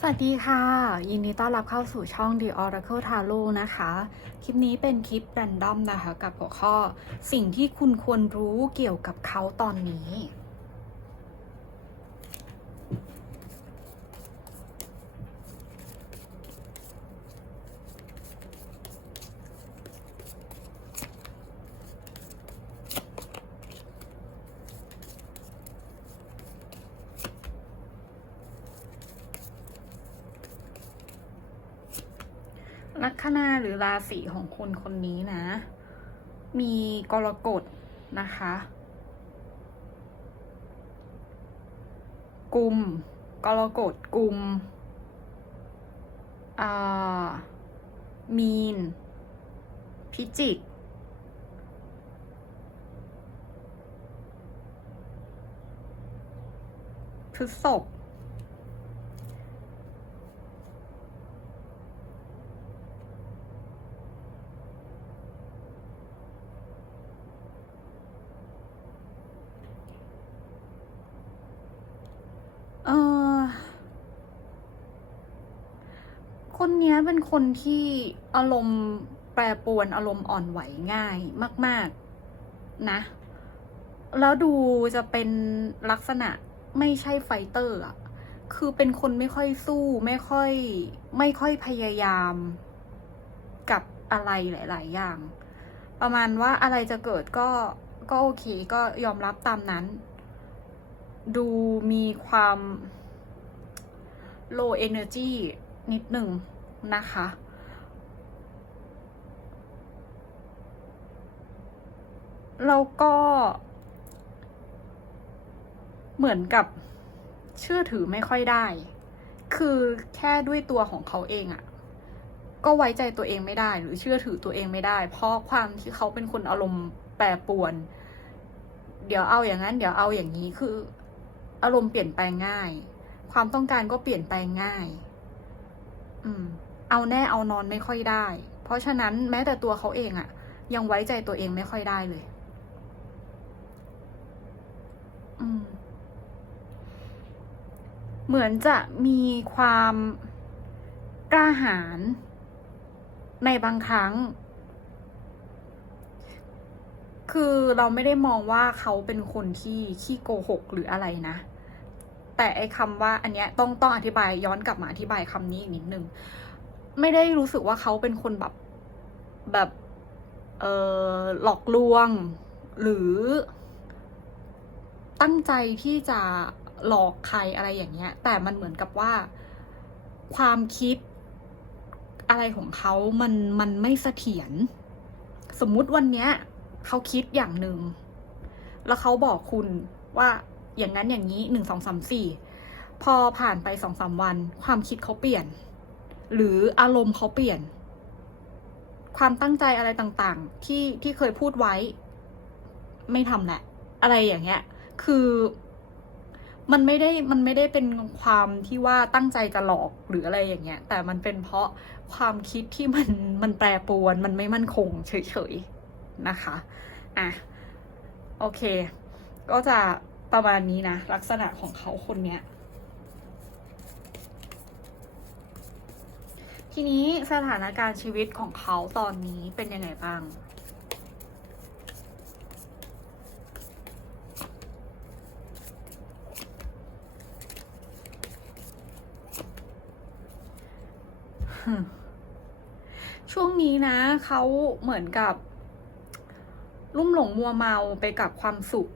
สวัสดีค่ะ ยินดีต้อนรับเข้าสู่ช่อง The Oracle Tarot นะคะ คลิปนี้เป็นคลิปแรนดอมนะคะ กับหัวข้อ สิ่งที่คุณควรรู้เกี่ยวกับเขาตอนนี้ ลัคนาห ราศีของคนคนนี้นะ มีกรกฎนะคะ กุม กรกฎกุมอ่ามีน พิจิก พฤษภ เออ คน เนี้ยเป็นคนที่อารมณ์แปรปรวนอารมณ์อ่อนไหวง่ายมาก ๆ นะ แล้วดูจะเป็นลักษณะไม่ใช่ไฟเตอร์อะคือเป็นคนไม่ค่อยสู้ไม่ค่อย ไม่ค่อยพยายามกับอะไรหลาย ๆ อย่าง ประมาณว่าอะไรจะเกิดก็ก็โอเคก็ยอมรับตามนั้น ดูมีความ low energy นิดหนึ่ง นะคะ แล้วก็ เหมือนกับเชื่อถือไม่ค่อยได้ คือแค่ด้วยตัวของเขาเองอะก็ไว้ใจตัวเองไม่ได้ หรือเชื่อถือตัวเองไม่ได้ เพราะความที่เขาเป็นคนอารมณ์แปรปรวน เดี๋ยวเอาอย่างนั้น เดี๋ยวเอาอย่างนี้คือ อารมณ์เปลี่ยนแปลงง่าย ความต้องการก็เปลี่ยนแปลงง่าย อืม เอาแน่เอานอนไม่ค่อยได้ เพราะฉะนั้นแม้แต่ตัวเขาเองอะยังไว้ใจตัวเองไม่ค่อยได้เลย อืม เหมือนจะมีความกล้าหาญในบางครั้ง คือเราไม่ได้มองว่าเขาเป็นคนที่ขี้โกหกหรืออะไรนะ แต่ไอ้คำว่าอันเนี้ยต้องต้องอธิบายย้อนกลับมาอธิบายคำนี้อีกนิดนึง ไม่ได้รู้สึกว่าเขาเป็นคนแบบแบบเออหลอกลวง หรือตั้งใจที่จะหลอกใครอะไรอย่างเงี้ย แต่มันเหมือนกับว่าความคิดอะไรของเขามันมันไม่เสถียรสมมุติวันเนี้ยเขาคิดอย่างหนึ่ง แล้วเขาบอกคุณว่าอย่างนั้นอย่างนี้หนึ่งสองสามสี่พอผ่านไปสองสามวัน ความคิดเขาเปลี่ยน หรืออารมณ์เขาเปลี่ยน ความตั้งใจอะไรต่างๆ ที่ที่เคยพูดไว้ ไม่ทำแหละ อะไรอย่างเงี้ย คือมันไม่ได้มันไม่ได้เป็นความที่ว่าตั้งใจจะหลอกหรืออะไรอย่างเงี้ย แต่มันเป็นเพราะความคิดที่มันมันแปรปรวน มันไม่มั่นคงเฉยๆนะคะ อะ โอเค ก็จะประมาณนี้นะ ลักษณะของเขาคนเนี้ย ทีนี้สถานการณ์ชีวิตของเขาตอนนี้เป็นยังไงบ้าง ช่วงนี้นะ เขาเหมือนกับ ลุ่มหลงมัวเมาไปกับความสุข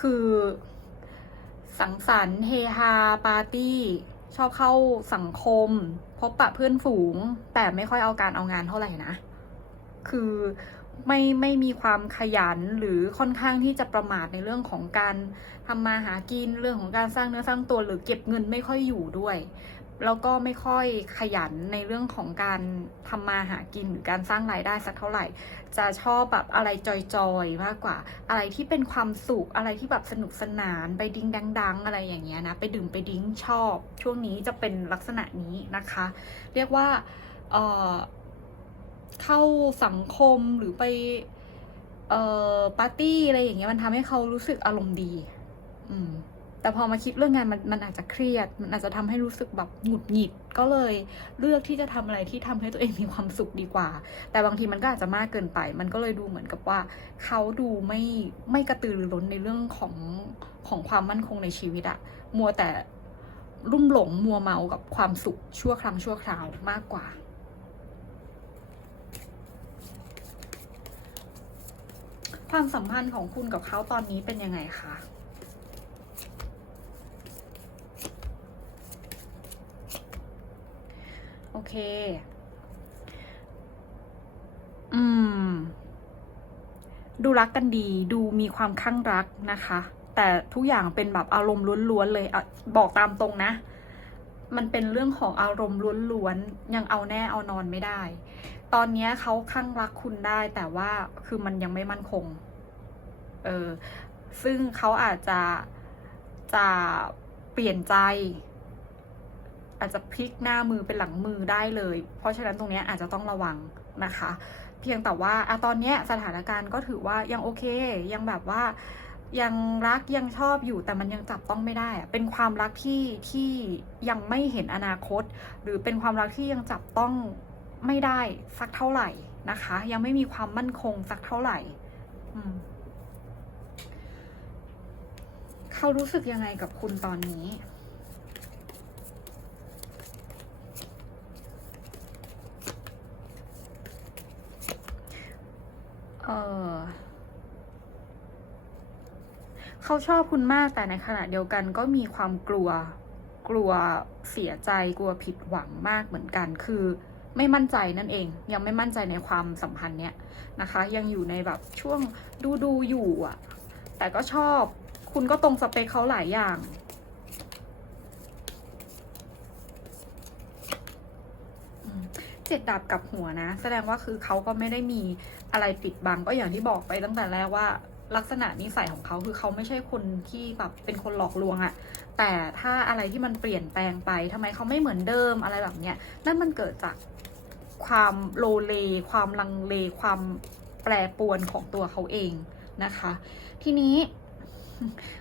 คือ สังสรรค์เฮฮาปาร์ตี้ ชอบเข้าสังคม พบปะเพื่อนฝูง แต่ไม่ค่อยเอาการเอางานเท่าไหร่นะ คือไม่ไม่มีความขยันหรือค่อนข้างที่จะประมาทในเรื่องของการทำมาหากินเรื่องของการสร้างเนื้อสร้างตัวหรือเก็บเงินไม่ค่อยอยู่ด้วย แล้วก็ไม่ค่อยขยันในเรื่องของการทำมาหากินหรือการสร้างรายได้สักเท่าไหร่ จะชอบแบบอะไรจอยๆมากกว่า อะไรที่เป็นความสุขอะไรที่แบบสนุกสนานไปดิ้งดัง ๆ อะไรอย่างเงี้ยนะไปดื่มไปดิ้งชอบ ช่วงนี้จะเป็นลักษณะนี้นะคะ เรียกว่าเออเข้าสังคมหรือไปเออปาร์ตี้อะไรอย่างเงี้ยมันทำให้เขารู้สึกอารมณ์ดี อืม แต่พอมาคิดเรื่องงานมันมันอาจจะเครียด มันอาจจะทำให้รู้สึกแบบหงุดหงิด ก็เลยเลือกที่จะทำอะไรที่ทำให้ตัวเองมีความสุขดีกว่า แต่บางทีมันก็อาจจะมากเกินไป มันก็เลยดูเหมือนกับว่า เขาดูไม่ไม่กระตือรือร้นในเรื่องของของความมั่นคงในชีวิตอะมัวแต่รุ่มหลงมัวเมากับความสุขชั่วครั้งชั่วคราวมากกว่า ความสัมพันธ์ของคุณกับเขาตอนนี้เป็นยังไงคะ โอเคอืม ดูรักกันดี ดูมีความข้างรักนะคะ แต่ทุกอย่างเป็นแบบอารมณ์ล้วนๆเลยอบอกตามตรงนะ มันเป็นเรื่องของอารมณ์ล้วนๆ ยังเอาแน่เอานอนไม่ได้ ตอนนี้เขาข้างรักคุณได้ แต่ว่าคือมันยังไม่มั่นคง เออ ซึ่งเขาอาจจะจะเปลี่ยนใจ อาจจะพลิกหน้ามือเป็นหลังมือได้เลย เพราะฉะนั้นตรงนี้อาจจะต้องระวังนะคะ เพียงแต่ว่าอะตอนนี้สถานการณ์ก็ถือว่ายังโอเค ยังแบบว่ายังรักยังชอบอยู่แต่มันยังจับต้องไม่ได้ เป็นความรักที่ที่ยังไม่เห็นอนาคต หรือเป็นความรักที่ยังจับต้องไม่ได้สักเท่าไหร่นะคะ ยังไม่มีความมั่นคงสักเท่าไหร่เขารู้สึกยังไงกับคุณตอนนี้ เออเขาชอบคุณมากแต่ในขณะเดียวกันก็มีความกลัว กลัวเสียใจกลัวผิดหวังมากเหมือนกัน คือไม่มั่นใจนั่นเอง ยังไม่มั่นใจในความสัมพันธ์เนี้ยนะคะ ยังอยู่ในแบบช่วงดูดูอยู่อะแต่ก็ชอบ คุณก็ตรงสเปคเขาหลายอย่าง อืม เจ็ดดับกับหัวนะ แสดงว่าคือเขาก็ไม่ได้มีอะไรปิดบังก็อย่างที่บอกไปตั้งแต่แรกว่าลักษณะนิสัยของเขาคือเขาไม่ใช่คนที่แบบเป็นคนหลอกลวงอะแต่ถ้าอะไรที่มันเปลี่ยนแปลงไปทำไมเขาไม่เหมือนเดิมอะไรแบบเนี้ยนั่นมันเกิดจากความโลเล ความลังเล ความแปรปรวนของตัวเขาเองนะคะ ทีนี้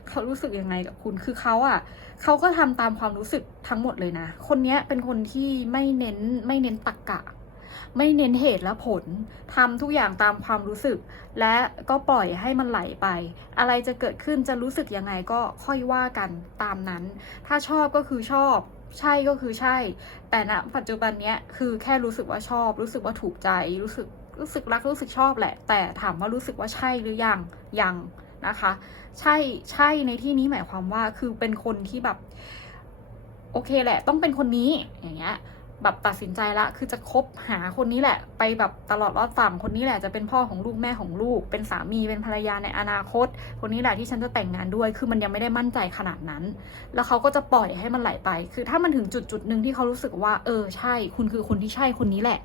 เขารู้สึกยังไงกับคุณ คือเขาอะเขาก็ทำตามความรู้สึกทั้งหมดเลยนะ คนเนี้ยเป็นคนที่ไม่เน้นไม่เน้นตรกกะ ไม่เน้นเหตุและผลทำทุกอย่างตามความรู้สึก และก็ปล่อยให้มันไหลไป อะไรจะเกิดขึ้นจะรู้สึกยังไงก็ค่อยว่ากันตามนั้น ถ้าชอบก็คือชอบใช่ก็คือใช่ แต่ณปัจจุบันเนี้ยคือแค่รู้สึกว่าชอบ รู้สึกว่าถูกใจ รู้สึกรู้สึกรักรู้สึกชอบแหละ แต่ถามว่ารู้สึกว่าใช่หรือยังยัง นะคะ ใช่ใช่ในที่นี้หมายความว่าคือเป็นคนที่แบบ โอเคแหละ ต้องเป็นคนนี้อย่างเงี้ยแบบตัดสินใจละคือจะคบหาคนนี้แหละ ไปแบบตลอดรอดฝั่งคนนี้แหละจะเป็นพ่อของลูกแม่ของลูก เป็นสามีเป็นภรรยาในอนาคต คนนี้แหละที่ฉันจะแต่งงานด้วย คือมันยังไม่ได้มั่นใจขนาดนั้น แล้วเขาก็จะปล่อยให้มันไหลไป คือถ้ามันถึงจุดจุดหนึ่งที่เขารู้สึกว่า เออใช่ คุณคือคนที่ใช่คนนี้แหละ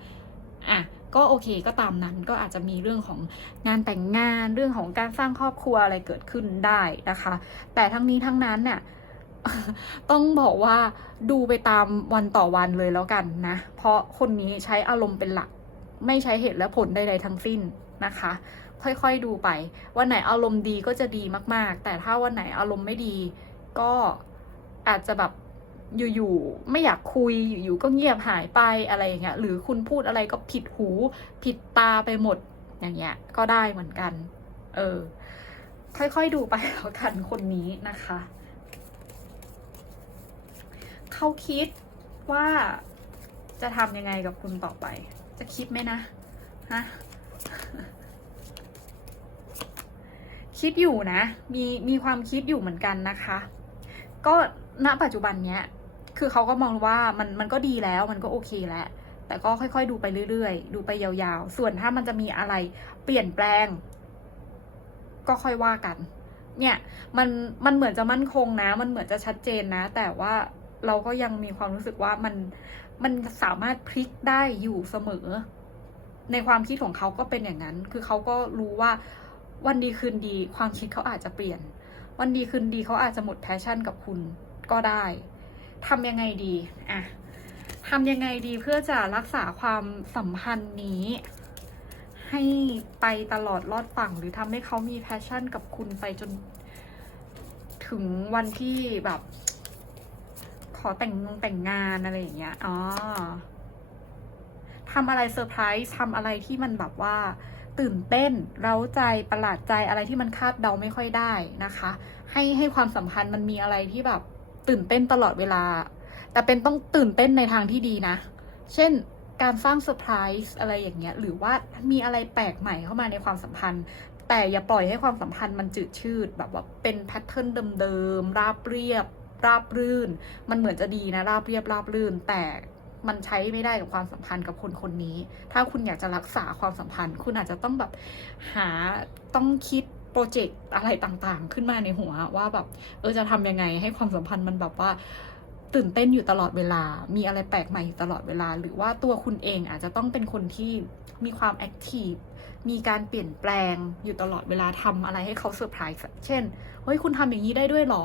อะ ก็โอเคก็ตามนั้นก็อาจจะมีเรื่องของงานแต่งงานเรื่องของการสร้างครอบครัวอะไรเกิดขึ้นได้นะคะ แต่ทั้งนี้ทั้งนั้นเนี่ยต้องบอกว่าดูไปตามวันต่อวันเลยแล้วกันนะ เพราะคนนี้ใช้อารมณ์เป็นหลัก ไม่ใช้เหตุและผลใดๆทั้งสิ้นนะคะ ค่อยๆดูไป วันไหนอารมณ์ดีก็จะดีมากๆ แต่ถ้าวันไหนอารมณ์ไม่ดีก็อาจจะแบบ อยู่ๆไม่อยากคุยอยู่ๆก็เงียบหายไปอะไรอย่างเงี้ยหรือคุณพูดอะไรก็ผิดหูผิดตาไปหมดอย่างเงี้ยก็ได้เหมือนกัน เออ ค่อยๆดูไปแล้วกันคนนี้นะคะ เขาคิดว่าจะทำยังไงกับคุณต่อไป จะคิดไหมนะฮะคิดอยู่นะ มีมีความคิดอยู่เหมือนกันนะคะ ก็ณปัจจุบันเนี้ย คือเขาก็มองว่ามันมันก็ดีแล้วมันก็โอเคแล้วแต่ก็ค่อยๆ ดูไปเรื่อยๆ ดูไปยาวๆ ส่วนถ้ามันจะมีอะไรเปลี่ยนแปลง ก็ค่อยว่ากัน เนี่ย มันมันเหมือนจะมั่นคงนะ มันเหมือนจะชัดเจนนะ แต่ว่าเราก็ยังมีความรู้สึกว่ามันมันสามารถพลิกได้อยู่เสมอ ในความคิดของเขาก็เป็นอย่างนั้น คือเขาก็รู้ว่าวันดีคืนดี ความคิดเขาอาจจะเปลี่ยน วันดีคืนดีเขาอาจจะหมดแพชชั่นกับคุณก็ได้ ทำยังไงดีอะทำยังไงดีเพื่อจะรักษาความสัมพันธ์นี้ ให้ไปตลอดรอดฝั่ง หรือทำให้เขามีแพชชั่นกับคุณไปจนถถึงวันที่แบบ ขอแต่งงงแต่งงานอะไรอย่างเงี้ยอ๋อทำอะไรเซอร์ไพรส์ทำอะไรที่มันแบบว่า ตื่นเต้น เร้าใจประหลาดใจอะไรที่มันคาดเดาไม่ค่อยได้นะคะ ให้ให้ความสัมพันธ์มันมีอะไรที่แบบ ตื่นเต้นตลอดเวลา แต่เป็นต้องตื่นเต้นในทางที่ดีนะ เช่นการสร้างเซอร์ไพรส์อะไรอย่างเงี้ย หรือว่ามีอะไรแปลกใหม่เข้ามาในความสัมพันธ์ แต่อย่าปล่อยให้ความสัมพันธ์มันจืดชืด แบบว่าเป็นแพทเทิร์นเดิมๆ ราบเรียบ ราบรื่น มันเหมือนจะดีนะ ราบเรียบ ราบรื่น แต่มันใช้ไม่ได้กับความสัมพันธ์กับคนคนนี้ ถ้าคุณอยากจะรักษาความสัมพันธ์ คุณอาจจะต้องแบบหาต้องคิด โปรเจกต์อะไรต่างๆ ขึ้นมาในหัวว่าแบบเออจะทำยังไงให้ความสัมพันธ์มันแบบว่าตื่นเต้นอยู่ตลอดเวลา มีอะไรแปลกใหม่อยู่ตลอดเวลา หรือว่าตัวคุณเองอาจจะต้องเป็นคนที่มีความแอคทีฟ มีการเปลี่ยนแปลงอยู่ตลอดเวลาทำอะไรให้เขาเซอร์ไพรส์ เช่น เฮ้ยคุณทำอย่างนี้ได้ด้วยหรอ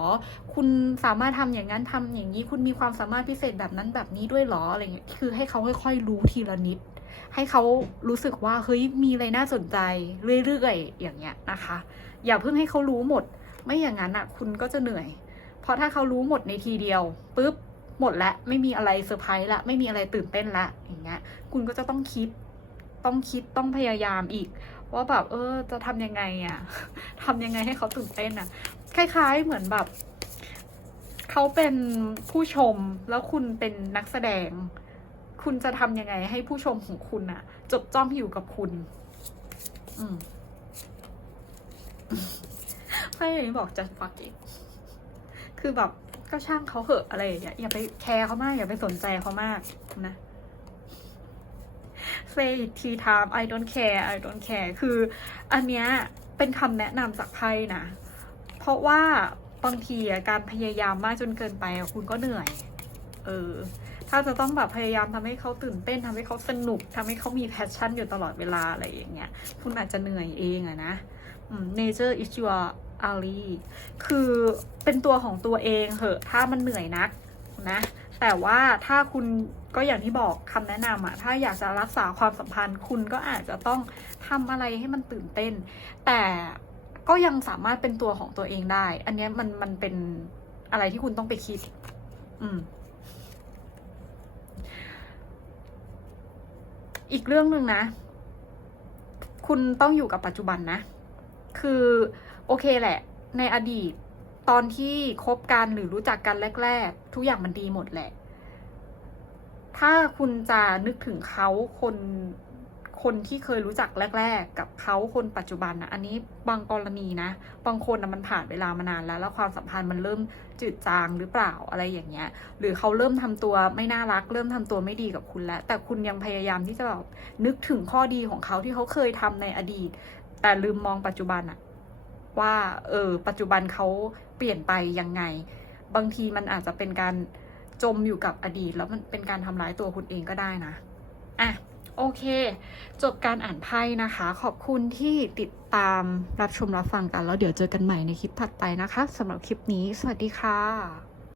คุณสามารถทำอย่างนั้นทำอย่างนี้ คุณมีความสามารถพิเศษแบบนั้นแบบนี้ด้วยหรอ อะไรเงี้ย คือให้เขาค่อยๆรู้ทีละนิด ให้เขารู้สึกว่าเฮ้ยมีอะไรน่าสนใจเรื่อยๆอย่างเงี้ยนะคะ อย่าเพิ่งให้เขารู้หมด ไม่อย่างนั้นอะคุณก็จะเหนื่อย เพราะถ้าเขารู้หมดในทีเดียวปุ๊บหมดละไม่มีอะไรเซอร์ไพรส์ละไม่มีอะไรตื่นเต้นละอย่างเงี้ย คุณก็จะต้องคิด ต้องคิดต้องพยายามอีก ว่าแบบเออจะทำยังไงอะทำยังไงให้เขาตื่นเต้นอะคล้าย ๆเหมือนแบบเขาเป็นผู้ชมแล้วคุณเป็นนักแสดง คุณจะทำยังไงให้ผู้ชมของคุณอะจดจ้องอยู่กับคุณ อืมไพ่อย่างนี้บอกจะฟักอีกคือแบบก็ช่างเขาเหอะอะไรอย่างเงี้ยอย่าไปแคร์เขามาก อย่าไปสนใจเขามากนะ say it tea time I don't care I don't care คืออันเนี้ยเป็นคำแนะนำจากไพ่นะ เพราะว่าบางทีอะการพยายามมากจนเกินไปอะคุณก็เหนื่อย เออ ถ้าจะต้องแบบพยายามทำให้เขาตื่นเต้นทำให้เขาสนุกทำให้เขามีแพชชั่นอยู่ตลอดเวลาอะไรอย่างเงี้ยคุณอาจจะเหนื่อยเองอะนะ nature is your ally คือเป็นตัวของตัวเองเหอะ ถ้ามันเหนื่อยนักนะ แต่ว่าถ้าคุณก็อย่างที่บอกคำแนะนำอะถ้าอยากจะรักษาความสัมพันธ์ คุณก็อาจจะต้องทำอะไรให้มันตื่นเต้น แต่ก็ยังสามารถเป็นตัวของตัวเองได้ อันนี้มันมันเป็นอะไรที่คุณต้องไปคิด อืม อีกเรื่องหนึ่งนะ คุณต้องอยู่กับปัจจุบันนะ คือโอเคแหละ ในอดีตตอนที่คบกันหรือรู้จักกันแรก ๆ ทุกอย่างมันดีหมดแหละ ถ้าคุณจะนึกถึงเขาคน คนที่เคยรู้จักแรก ๆ กับเขาคนปัจจุบันนะอันนี้บางกรณีนะ บางคนนะมันผ่านเวลามานานแล้ว แล้วความสัมพันธ์มันเริ่มจืดจางหรือเปล่าอะไรอย่างเงี้ย หรือเขาเริ่มทำตัวไม่น่ารัก เริ่มทำตัวไม่ดีกับคุณแล้ว แต่คุณยังพยายามที่จะแบบนึกถึงข้อดีของเขาที่เขาเคยทำในอดีต แต่ลืมมองปัจจุบันอะว่าเออปัจจุบันเขาเปลี่ยนไปยังไง บางทีมันอาจจะเป็นการจมอยู่กับอดีต แล้วมันเป็นการทำร้ายตัวคุณเองก็ได้นะอะ โอเค จบการอ่านไพ่นะคะ ขอบคุณที่ติดตามรับชมรับฟังกัน แล้วเดี๋ยวเจอกันใหม่ในคลิปถัดไปนะคะสำหรับคลิปนี้ สวัสดีค่ะ